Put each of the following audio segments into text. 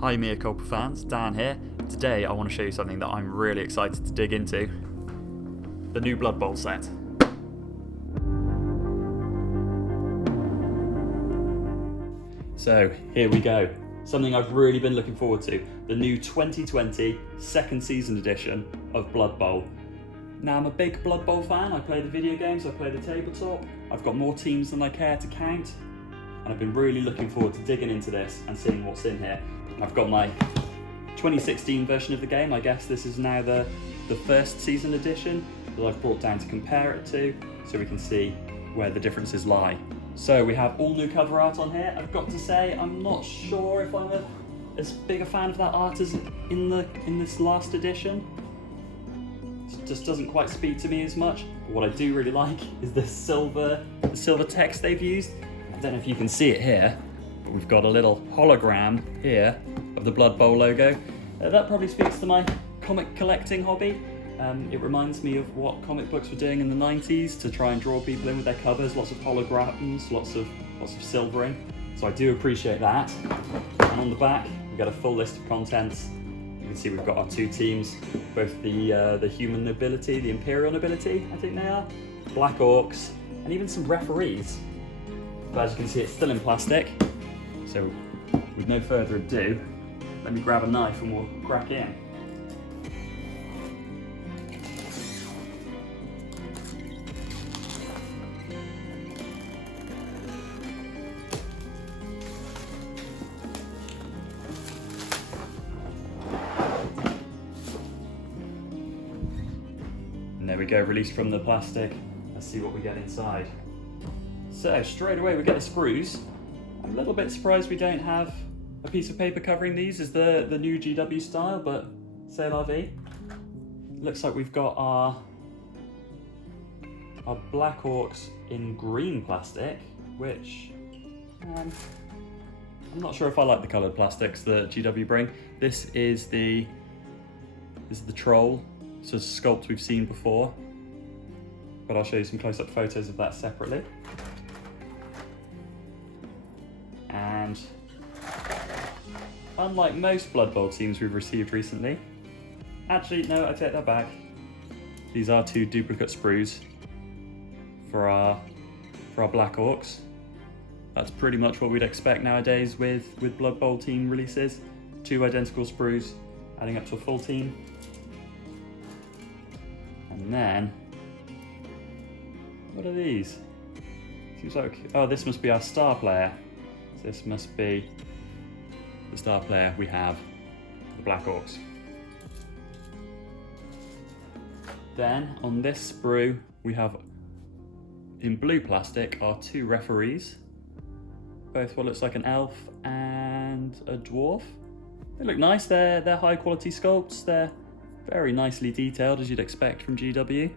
Hi Mea Culpa fans, Dan here. Today I want to show you something that I'm really excited to dig into. The new Bloodbowl set. So here we go. Something I've really been looking forward to. The new 2020 second season edition of Bloodbowl. Now I'm a big Bloodbowl fan. I play the video games, I play the tabletop. I've got more teams than I care to count. And I've been really looking forward to digging into this and seeing what's in here. I've got my 2016 version of the game. I guess this is now the first season edition that I've brought down to compare it to, so we can see where the differences lie. So we have all new cover art on here. I've got to say, I'm not sure if I'm as big a fan of that art as in this last edition. It just doesn't quite speak to me as much. But what I do really like is the silver text they've used. I don't know if you can see it here, but we've got a little hologram here of the Bloodbowl logo. That probably speaks to my comic collecting hobby. It reminds me of what comic books were doing in the 90s to try and draw people in with their covers, lots of holograms, lots of silvering. So I do appreciate that. And on the back, we've got a full list of contents. You can see we've got our two teams, both the human nobility, the imperial nobility, I think they are, black orcs, and even some referees. But as you can see, it's still in plastic. So with no further ado, let me grab a knife and we'll crack in. And there we go, released from the plastic. Let's see what we get inside. So straight away we get the sprues. I'm a little bit surprised we don't have a piece of paper covering these as the new GW style, but c'est la vie. Looks like we've got our black orcs in green plastic, which I'm not sure if I like the coloured plastics that GW bring. This is the troll, so it's a sculpt we've seen before, but I'll show you some close-up photos of that separately. And unlike most Blood Bowl teams we've received recently, actually no, I take that back. These are two duplicate sprues for our Black Orcs. That's pretty much what we'd expect nowadays with Blood Bowl team releases. Two identical sprues, adding up to a full team. And then, what are these? Seems like, oh, this must be our star player. This must be the star player we have, the Black Orcs. Then on this sprue we have in blue plastic our two referees, both what looks like an elf and a dwarf. They look nice, they're high quality sculpts, they're very nicely detailed as you'd expect from GW.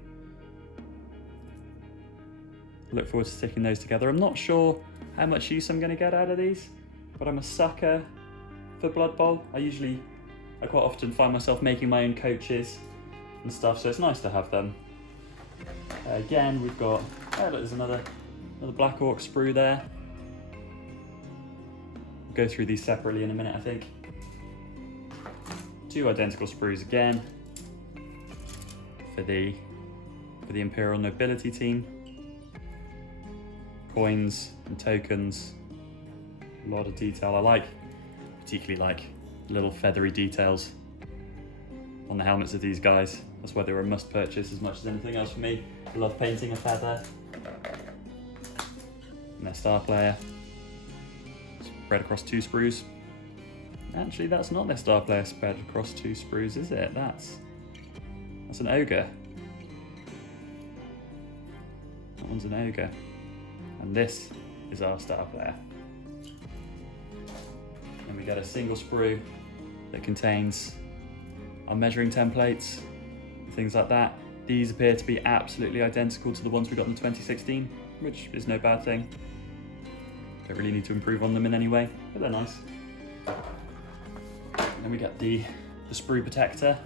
Look forward to sticking those together. I'm not sure how much use I'm going to get out of these, but I'm a sucker for Blood Bowl. I quite often find myself making my own coaches and stuff, so it's nice to have them. Again, we've got, oh look, there's another Black Orc sprue there. We'll go through these separately in a minute, I think. Two identical sprues again for the Imperial Nobility team. Coins and tokens, a lot of detail. I particularly like little feathery details on the helmets of these guys. That's why they were a must purchase as much as anything else for me. I love painting a feather. And their star player, spread across two sprues. Actually, that's not their star player spread across two sprues, is it? That's an ogre. That one's an ogre. And this is our star player. And we get a single sprue that contains our measuring templates, things like that. These appear to be absolutely identical to the ones we got in 2016, which is no bad thing. Don't really need to improve on them in any way, but they're nice. And then we get the sprue protector.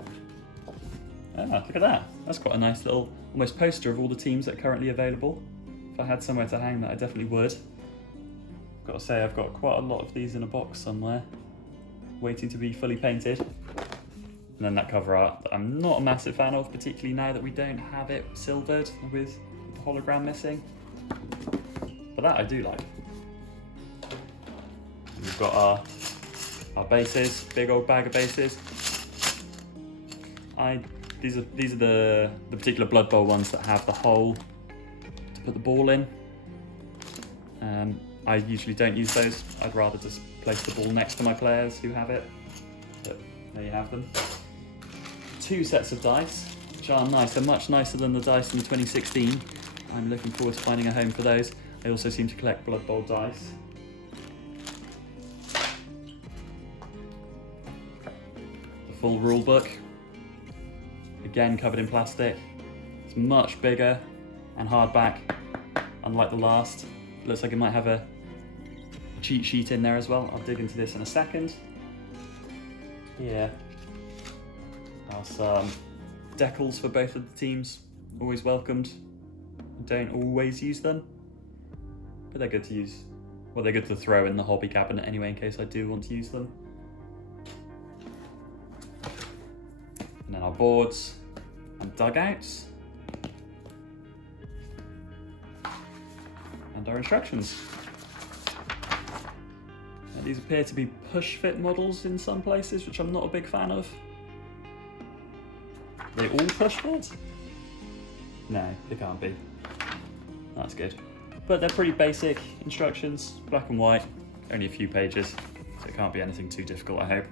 Ah, look at that. That's quite a nice little, almost poster of all the teams that are currently available. If I had somewhere to hang that, I definitely would. Got to say, I've got quite a lot of these in a box somewhere. waiting to be fully painted. And then that cover art that I'm not a massive fan of, particularly now that we don't have it silvered with the hologram missing. But that I do like. We've got our bases, big old bag of bases. These are the particular Blood Bowl ones that have the hole to put the ball in. I usually don't use those. I'd rather just place the ball next to my players who have it. But there you have them. 2 sets of dice, which are nice. They're much nicer than the dice in 2016. I'm looking forward to finding a home for those. I also seem to collect Blood Bowl dice. The full rule book, again covered in plastic. It's much bigger and hardback, unlike the last. It looks like it might have a cheat sheet in there as well. I'll dig into this in a second. Here are some decals for both of the teams. Always welcomed. Don't always use them, but they're good to use. Well, they're good to throw in the hobby cabinet anyway, in case I do want to use them. And then our boards and dugouts. And our instructions. Now, these appear to be push-fit models in some places, which I'm not a big fan of. Are they all push-fit? No, they can't be. That's good. But they're pretty basic instructions, black and white, only a few pages, so it can't be anything too difficult, I hope.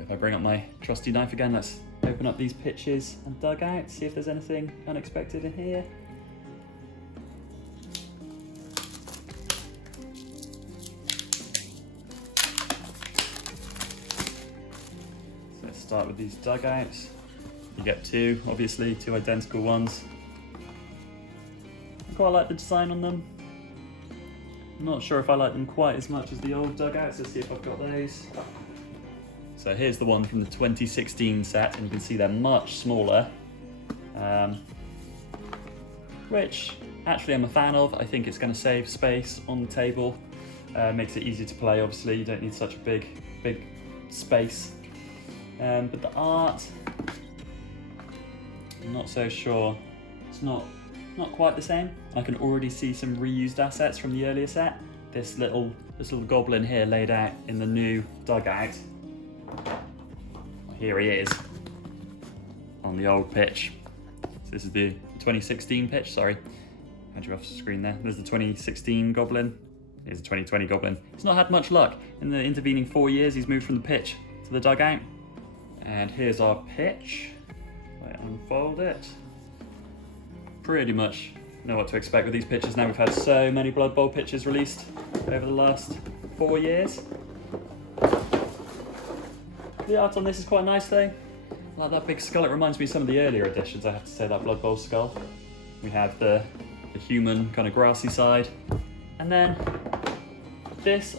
If I bring up my trusty knife again, let's open up these pitches and dugouts, see if there's anything unexpected in here. So let's start with these dugouts. You get 2, obviously, 2 identical ones. I quite like the design on them. I'm not sure if I like them quite as much as the old dugouts. Let's see if I've got those. So here's the one from the 2016 set, and you can see they're much smaller, which actually I'm a fan of. I think it's going to save space on the table, makes it easier to play. Obviously, you don't need such a big space, but the art, I'm not so sure. It's not quite the same. I can already see some reused assets from the earlier set. This little goblin here laid out in the new dugout. Here he is on the old pitch. So this is the 2016 pitch, sorry. Had you off the screen there. There's the 2016 goblin. Here's the 2020 goblin. He's not had much luck. In the intervening 4 years, he's moved from the pitch to the dugout. And here's our pitch. I unfold it. Pretty much know what to expect with these pitches now. We've had so many Blood Bowl pitches released over the last 4 years. The art on this is quite nice though. I like that big skull. It reminds me of some of the earlier editions, I have to say, that Blood Bowl skull. We have the human kind of grassy side. And then this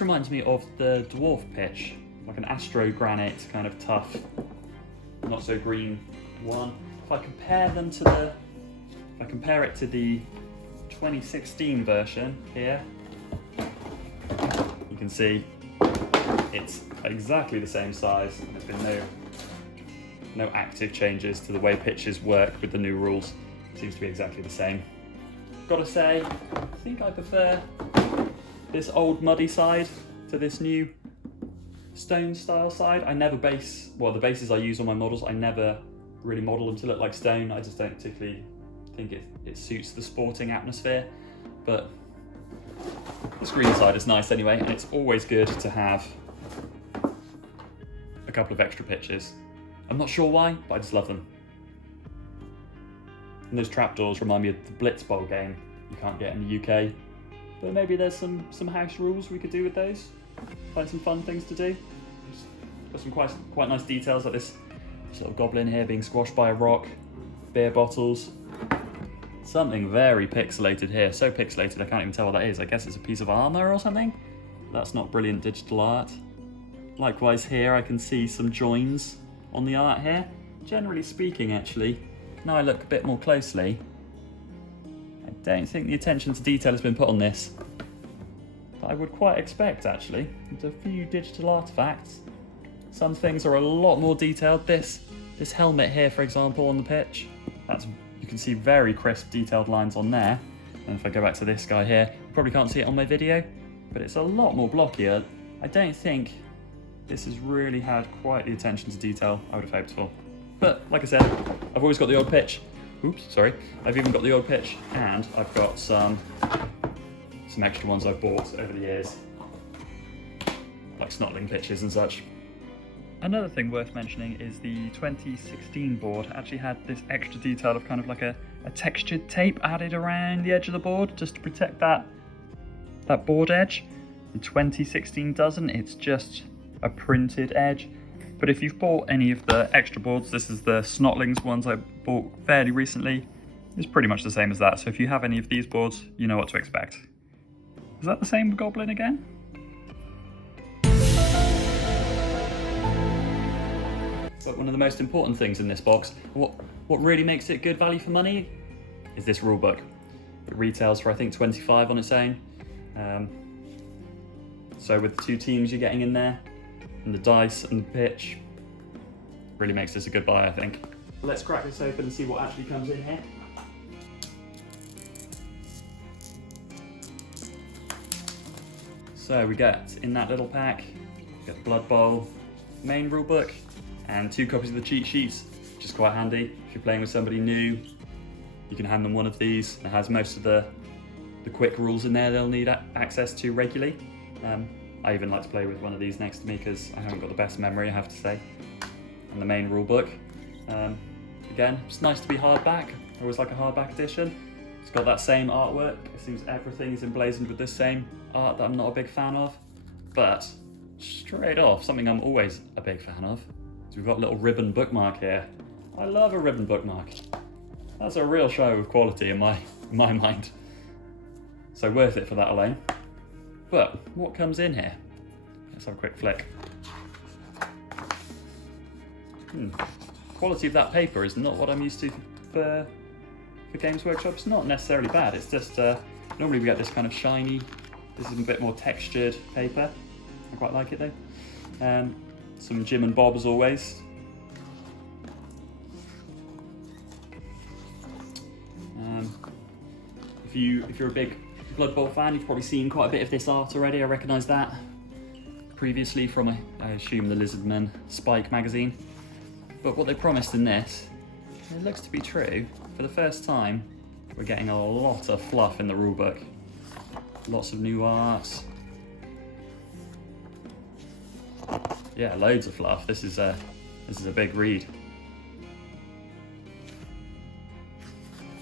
reminds me of the dwarf pitch, like an astro granite kind of tough, not so green one. If I compare it to the 2016 version here, you can see it's exactly the same size. There's been no active changes to the way pitches work with the new rules. It seems to be exactly the same. Gotta say, I think I prefer this old muddy side to this new stone style side. I never base, well, the bases I use on my models, I never really model them to look like stone. I just don't particularly think it suits the sporting atmosphere. But this green side is nice anyway, and it's always good to have a couple of extra pitches. I'm not sure why, but I just love them. And those trapdoors remind me of the Bloodbowl game you can't get in the UK. But maybe there's some house rules we could do with those. Find some fun things to do. Got some quite nice details, like this little goblin here being squashed by a rock, beer bottles. Something very pixelated here, so pixelated I can't even tell what that is. I guess it's a piece of armor or something. That's not brilliant digital art. Likewise here I can see some joins on the art here. Generally speaking actually, now I look a bit more closely, I don't think the attention to detail has been put on this that I would quite expect, actually. There's a few digital artifacts. Some things are a lot more detailed. This helmet here, for example, on the pitch, you can see very crisp detailed lines on there. And if I go back to this guy here, you probably can't see it on my video, but it's a lot more blockier. I don't think this has really had quite the attention to detail I would have hoped for. But like I said, I've always got the odd pitch. Oops, sorry. I've even got the odd pitch, and I've got some extra ones I've bought over the years, like snotling pitches and such. Another thing worth mentioning is the 2016 board actually had this extra detail of kind of like a textured tape added around the edge of the board just to protect that board edge. The 2016 doesn't, it's just a printed edge. But if you've bought any of the extra boards, this is the Snotlings ones I bought fairly recently, it's pretty much the same as that. So if you have any of these boards, you know what to expect. Is that the same Goblin again? But one of the most important things in this box, what really makes it good value for money, is this rulebook. It retails for I think 25 on its own. So with the 2 teams you're getting in there, and the dice and the pitch, really makes this a good buy, I think. Let's crack this open and see what actually comes in here. So we get, in that little pack, we get Bloodbowl main rulebook, and 2 copies of the cheat sheets, which is quite handy. If you're playing with somebody new, you can hand them one of these. It has most of the quick rules in there they'll need access to regularly. I even like to play with one of these next to me because I haven't got the best memory, I have to say. And the main rulebook. Again, it's nice to be hardback. I always like a hardback edition. It's got that same artwork. It seems everything is emblazoned with this same art that I'm not a big fan of. But straight off, something I'm always a big fan of, is we've got a little ribbon bookmark here. I love a ribbon bookmark. That's a real show of quality in my mind. So worth it for that alone. But what comes in here? Let's have a quick flick. Quality of that paper is not what I'm used to for Games Workshop. It's not necessarily bad, it's just normally we get this kind of shiny, this is a bit more textured paper. I quite like it though. Some Jim and Bob as always. If you're a big Bloodbowl fan, you've probably seen quite a bit of this art already. I recognise that previously from, I assume, the Lizardman Spike magazine. But what they promised in this, it looks to be true. For the first time, we're getting a lot of fluff in the rulebook. Lots of new art. Yeah, loads of fluff. This is a big read.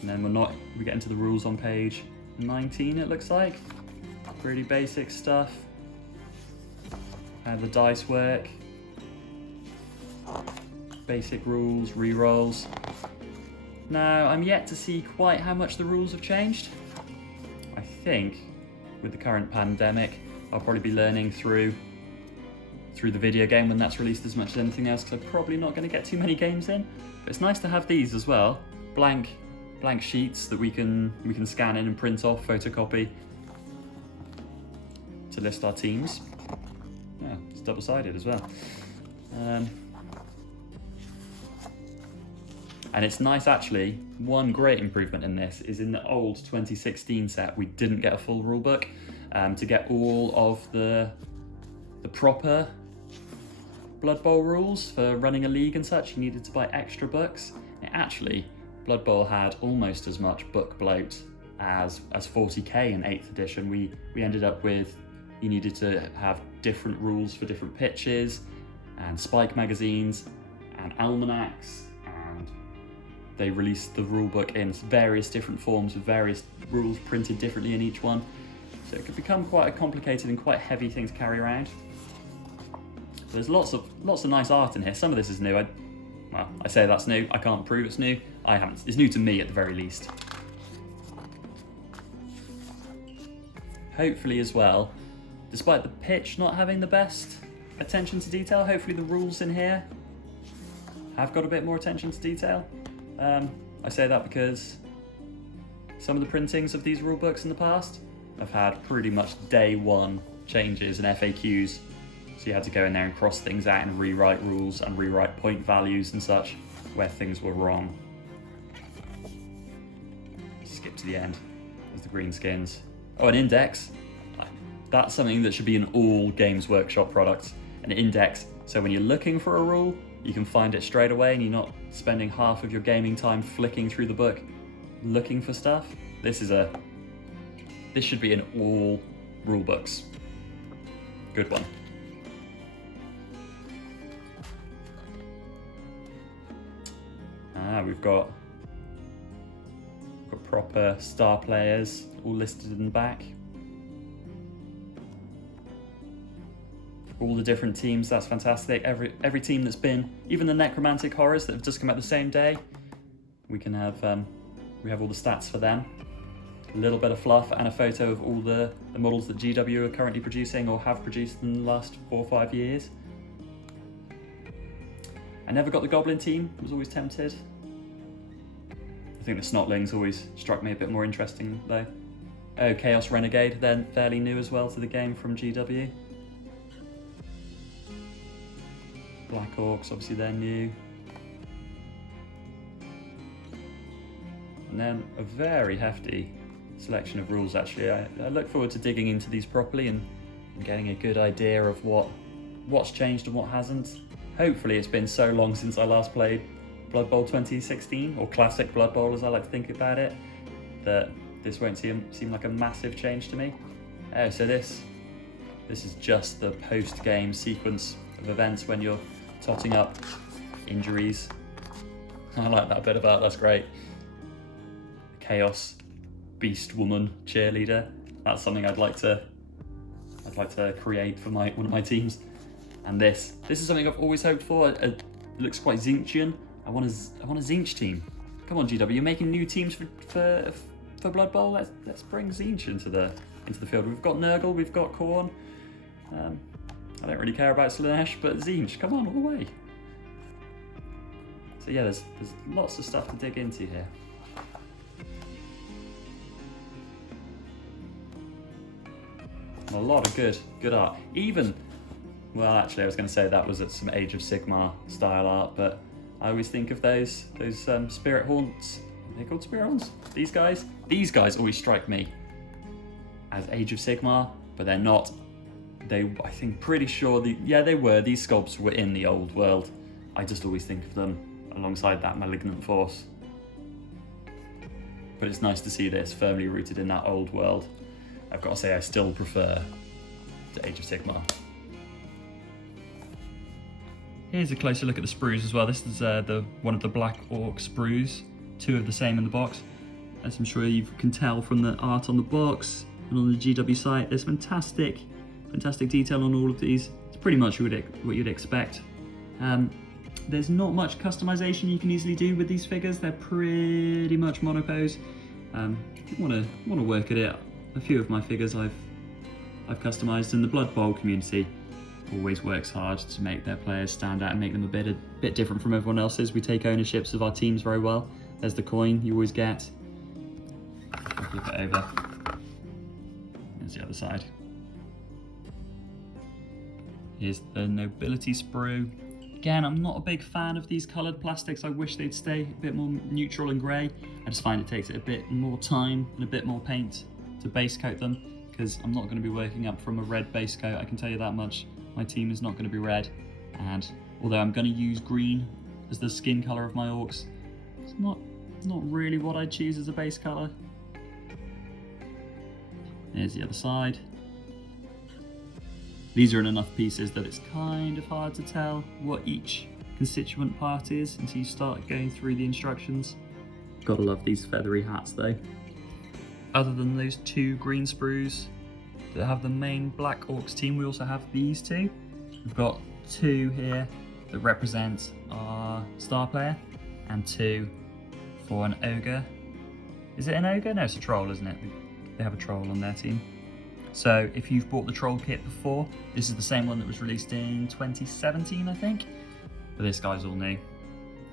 And then we get into the rules on page 19, it looks like. Pretty basic stuff. How the dice work. Basic rules, rerolls. Now, I'm yet to see quite how much the rules have changed. I think with the current pandemic, I'll probably be learning through the video game when that's released as much as anything else, because I'm probably not going to get too many games in. But it's nice to have these as well. Blank sheets that we can scan in and print off, photocopy to list our teams. Yeah, it's double-sided as well. And it's nice actually, one great improvement in this is in the old 2016 set, we didn't get a full rulebook. To get all of the proper Blood Bowl rules for running a league and such, you needed to buy extra books. And actually, Blood Bowl had almost as much book bloat as 40k in 8th edition. We ended up with, you needed to have different rules for different pitches, and Spike magazines, and almanacs, and they released the rulebook in various different forms with various rules printed differently in each one. So it could become quite a complicated and quite heavy thing to carry around. There's lots of nice art in here. Some of this is new. I say that's new. I can't prove it's new. I haven't. It's new to me at the very least. Hopefully as well, despite the pitch not having the best attention to detail, hopefully the rules in here have got a bit more attention to detail. I say that because some of the printings of these rulebooks in the past have had pretty much day one changes and FAQs. So you had to go in there and cross things out and rewrite rules and rewrite point values and such where things were wrong. Skip to the end. There's the green skins. Oh, an index. That's something that should be in all Games Workshop products. An index, so when you're looking for a rule, you can find it straight away and you're not spending half of your gaming time flicking through the book looking for stuff. This should be in all rule books. Good one. We've got proper star players all listed in the back. All the different teams, that's fantastic. Every team that's been, even the necromantic horrors that have just come out the same day, we have all the stats for them. A little bit of fluff and a photo of all the models that GW are currently producing or have produced in the last 4 or 5 years. I never got the Goblin team, was always tempted. I think the Snotlings always struck me a bit more interesting though. Oh, Chaos Renegade, they're fairly new as well to the game from GW. Black Orcs, obviously they're new. And then a very hefty selection of rules actually. I look forward to digging into these properly and getting a good idea of what's changed and what hasn't. Hopefully it's been so long since I last played Blood Bowl 2016, or Classic Blood Bowl as I like to think about it, that this won't seem like a massive change to me. Oh, so this is just the post-game sequence of events when you're totting up injuries. I like that bit about, that's great. Chaos Beast Woman cheerleader. That's something I'd like to create for one of my teams. And this is something I've always hoped for. It looks quite Zinchian. I want a Zinch team. Come on, GW, you're making new teams for Blood Bowl. Let's bring Zinch into the field. We've got Nurgle, we've got Khorne. I don't really care about Slaanesh, but Zinch, come on, all the way. So yeah, there's lots of stuff to dig into here. A lot of good art. Well, actually, I was going to say that was at some Age of Sigmar style art, but I always think of those Spirit Haunts. Are they called Spirit Haunts? These guys always strike me as Age of Sigmar, but they're not. I think pretty sure they were. These sculpts were in the old world. I just always think of them alongside that Malignant Force. But it's nice to see this firmly rooted in that old world. I've got to say I still prefer to Age of Sigmar. Here's a closer look at the sprues as well. This is one of the Black Orc sprues. 2 of the same in the box. As I'm sure you can tell from the art on the box and on the GW site, there's fantastic detail on all of these. It's pretty much what you'd expect. There's not much customization you can easily do with these figures. They're pretty much monopose. If you want to work at it, a few of my figures I've customized, and the Blood Bowl community always works hard to make their players stand out and make them a bit different from everyone else's. We take ownerships of our teams very well. There's the coin you always get. I'll flip it over. There's the other side. Here's the Nobility sprue. Again, I'm not a big fan of these coloured plastics. I wish they'd stay a bit more neutral and grey. I just find it takes it a bit more time and a bit more paint to base coat them, because I'm not going to be working up from a red base coat, I can tell you that much. My team is not going to be red, and although I'm going to use green as the skin colour of my orcs, it's not really what I'd choose as a base colour. There's the other side. These are in enough pieces that it's kind of hard to tell what each constituent part is until you start going through the instructions. Gotta love these feathery hats though. Other than those 2 green sprues that have the main Black Orcs team, we also have these 2. We've got 2 here that represent our star player, and 2 for an ogre. Is it an ogre? No, it's a troll, isn't it? They have a troll on their team. So if you've bought the troll kit before, this is the same one that was released in 2017, I think. But this guy's all new.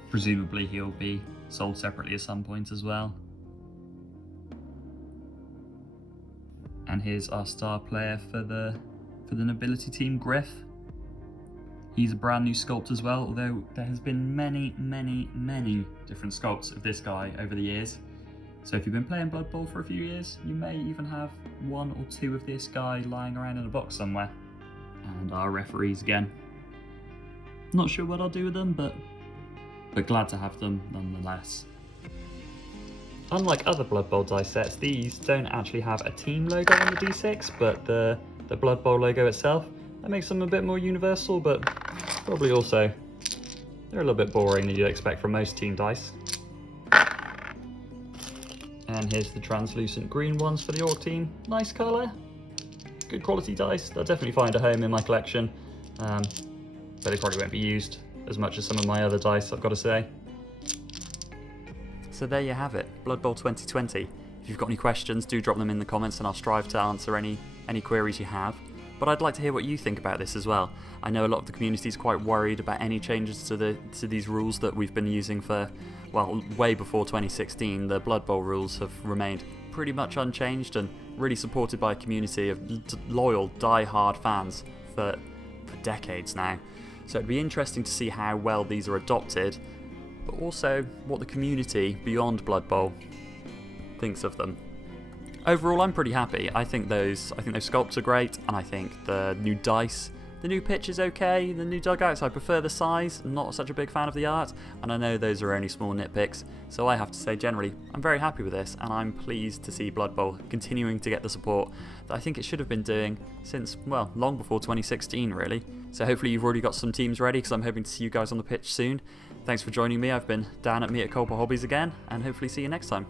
Presumably he'll be sold separately at some point as well. And here's our star player for the nobility team, Griff. He's a brand new sculpt as well, although there has been many different sculpts of this guy over the years. So if you've been playing Blood Bowl for a few years, you may even have 1 or 2 of this guy lying around in a box somewhere. And our referees again. Not sure what I'll do with them, but glad to have them nonetheless. Unlike other Blood Bowl dice sets, these don't actually have a team logo on the D6, but the Blood Bowl logo itself. That makes them a bit more universal, but probably also they're a little bit boring than you'd expect from most team dice. And here's the translucent green ones for the Orc team. Nice colour, good quality dice. They'll definitely find a home in my collection, but they probably won't be used as much as some of my other dice, I've got to say. So there you have it, Blood Bowl 2020. If you've got any questions, do drop them in the comments and I'll strive to answer any queries you have. But I'd like to hear what you think about this as well. I know a lot of the community is quite worried about any changes to these rules that we've been using for, well, way before 2016. The Blood Bowl rules have remained pretty much unchanged and really supported by a community of loyal, die-hard fans for decades now. So it'd be interesting to see how well these are adopted, but also what the community beyond Blood Bowl thinks of them. Overall, I'm pretty happy. I think those sculpts are great, and I think the new dice, the new pitch is okay, the new dugouts, I prefer the size, not such a big fan of the art, and I know those are only small nitpicks, so I have to say generally, I'm very happy with this, and I'm pleased to see Blood Bowl continuing to get the support that I think it should have been doing since, well, long before 2016 really. So hopefully you've already got some teams ready, because I'm hoping to see you guys on the pitch soon. Thanks for joining me. I've been down at me at Culpa Hobbies again, and hopefully see you next time.